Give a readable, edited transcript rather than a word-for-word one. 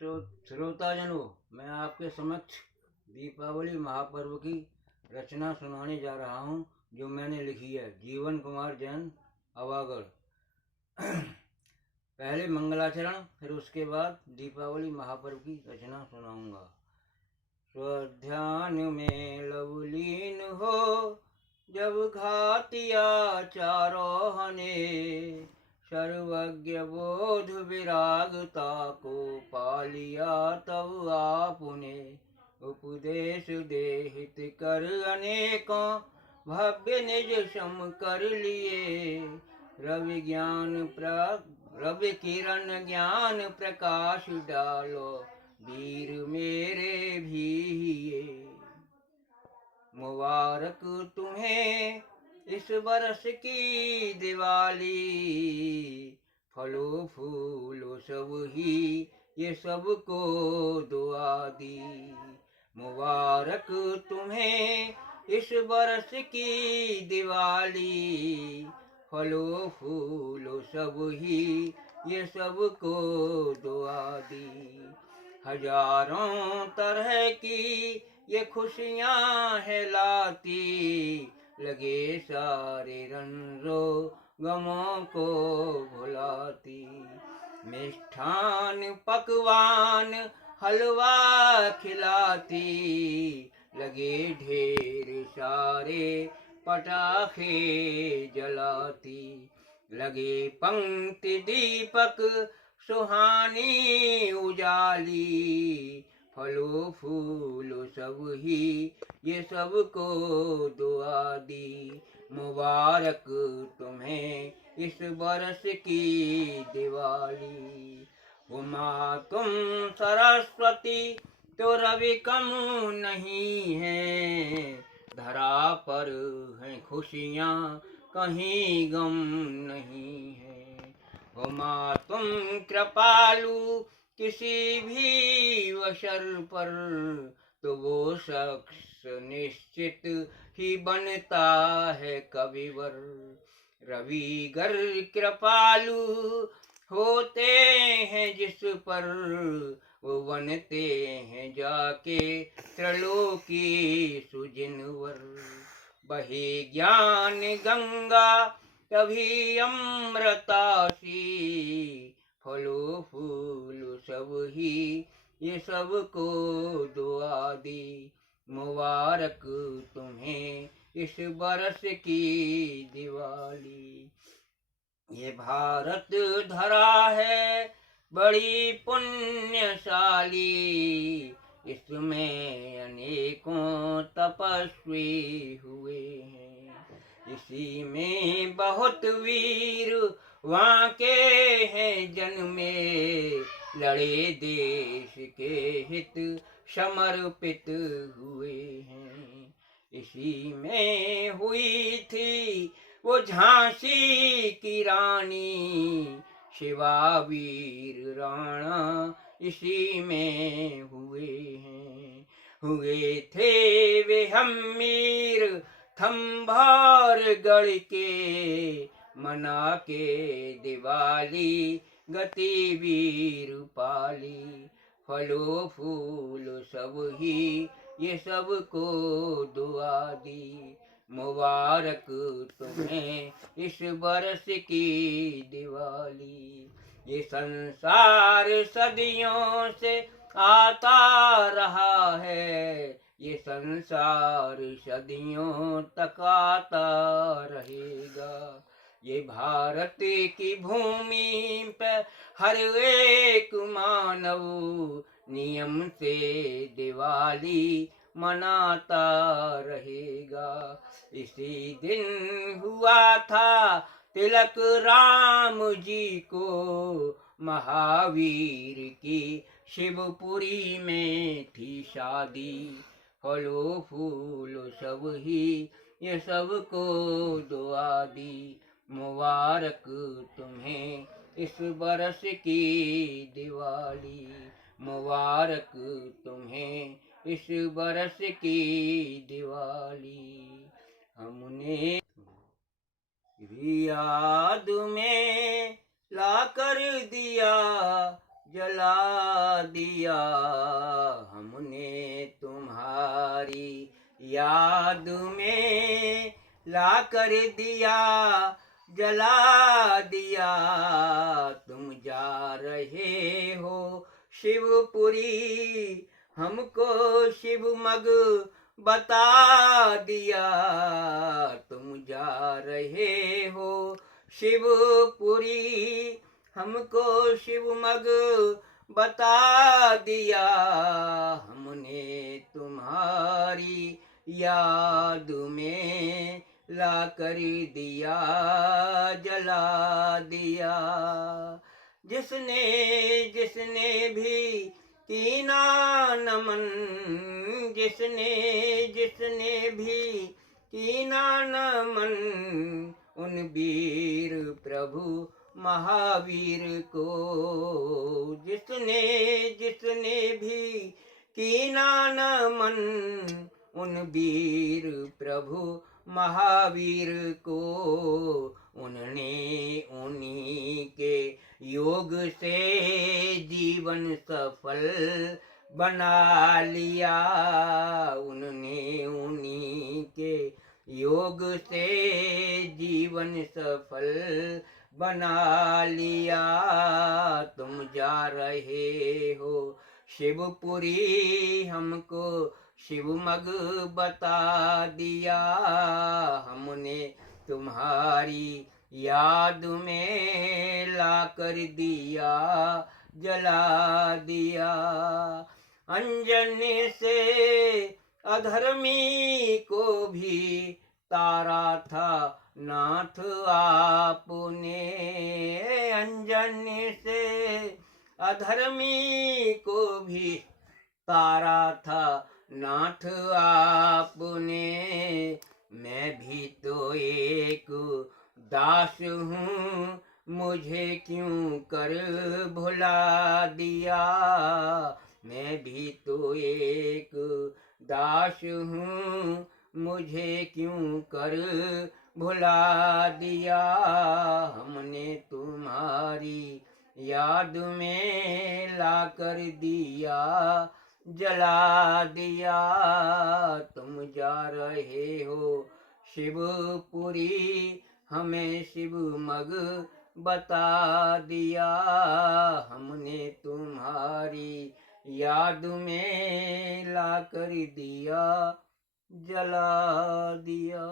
श्रोताजनों, मैं आपके समक्ष दीपावली महापर्व की रचना सुनाने जा रहा हूँ, जो मैंने लिखी है। जीवन कुमार जैन, अवागढ़। पहले मंगलाचरण, फिर उसके बाद दीपावली महापर्व की रचना सुनाऊंगा। स्वध्यान में लवलीन हो जब घातिया चारोहने, सर्वज्ञ बोध विरागता को पालिया तब आपने। उपदेश देहित कर अनेकों भव्य निज सम कर लिए, रवि किरण ज्ञान प्रकाश डालो वीर मेरे भी ये। मुबारक तुम्हें इस बरस की दिवाली, फलो फूलो सब ही ये सबको दुआ दी। मुबारक तुम्हें इस बरस की दिवाली, फलो फूलो सब ही ये सबको दुआ दी। हजारों तरह की ये खुशियाँ है लाती, लगे सारे रंजो गमों को भुलाती। मिष्ठान पकवान हलवा खिलाती, लगे ढेर सारे पटाखे जलाती। लगे पंक्ति दीपक सुहानी उजाली, फलो फूलो सब ही ये सबको दुआ दी। मुबारक तुम्हें इस बरस की दिवाली। उमा तुम सरस्वती तो रवि कम नहीं है, धरा पर हैं खुशियाँ कहीं गम नहीं है। उमा तुम कृपालु किसी भी अवसर पर, तो वो शख्स निश्चित ही बनता है कविवर। रवि गर कृपालु होते हैं जिस पर, वो बनते हैं जाके त्रिलोकी सुजिनवर। बहे ज्ञान गंगा तभी अमृतासी, फलो फूल सब ही ये सबको दुआ दी। मुबारक तुम्हें इस बरस की दिवाली। ये भारत धरा है बड़ी पुण्यशाली, इसमें अनेकों तपस्वी हुए हैं। इसी में बहुत वीर वहाँ के हैं जन्मे, लड़े देश के हित समर्पित हुए हैं। इसी में हुई थी वो झांसी की रानी, शिवा वीर राणा इसी में हुए हैं। हुए थे वे हमीर थम्भार गढ़ के, मना के दिवाली गति वीर पाली। फलो फूल सब ही ये सबको दुआ दी। मुबारक तुम्हें इस बरस की दिवाली। ये संसार सदियों से आता रहा है, ये संसार सदियों तक आता रहेगा। ये भारत की भूमि पे हर एक मानव नियम से दिवाली मनाता रहेगा। इसी दिन हुआ था तिलक राम जी को, महावीर की शिवपुरी में थी शादी। फलो फूल सब ही ये सबको दुआ दी। मुबारक तुम्हें इस बरस की दिवाली। मुबारक तुम्हें इस बरस की दिवाली। हमने भी याद में ला कर दिया जला दिया, हमने तुम्हारी याद में ला कर दिया, जला दिया। तुम जा रहे हो शिवपुरी, हमको शिवमग बता दिया। तुम जा रहे हो शिवपुरी, हमको शिवमग बता दिया। हमने तुम्हारी याद में ला कर दिया, जला दिया। जिसने जिसने भी कीना नमन, जिसने जिसने भी कीना नमन, उन वीर प्रभु महावीर को। जिसने जिसने भी कीना नमन, उन वीर प्रभु महावीर को। उन्होंने उन्हीं के योग से जीवन सफल बना लिया। उन्होंने उन्हीं के योग से जीवन सफल बना लिया। तुम जा रहे हो शिवपुरी, हमको शिवमग बता दिया। हमने तुम्हारी याद में ला कर दिया, जला दिया। अंजनी से अधर्मी को भी तारा था नाथ आपने। अंजनी से अधर्मी को भी तारा था नाथ आपने। मैं भी तो एक दास हूँ, मुझे क्यों कर भुला दिया। मैं भी तो एक दास हूँ, मुझे क्यों कर भुला दिया। हमने तुम्हारी याद में ला कर दिया, जला दिया। तुम जा रहे हो शिवपुरी, हमें शिवमग बता दिया। हमने तुम्हारी याद में ला कर दिया, जला दिया।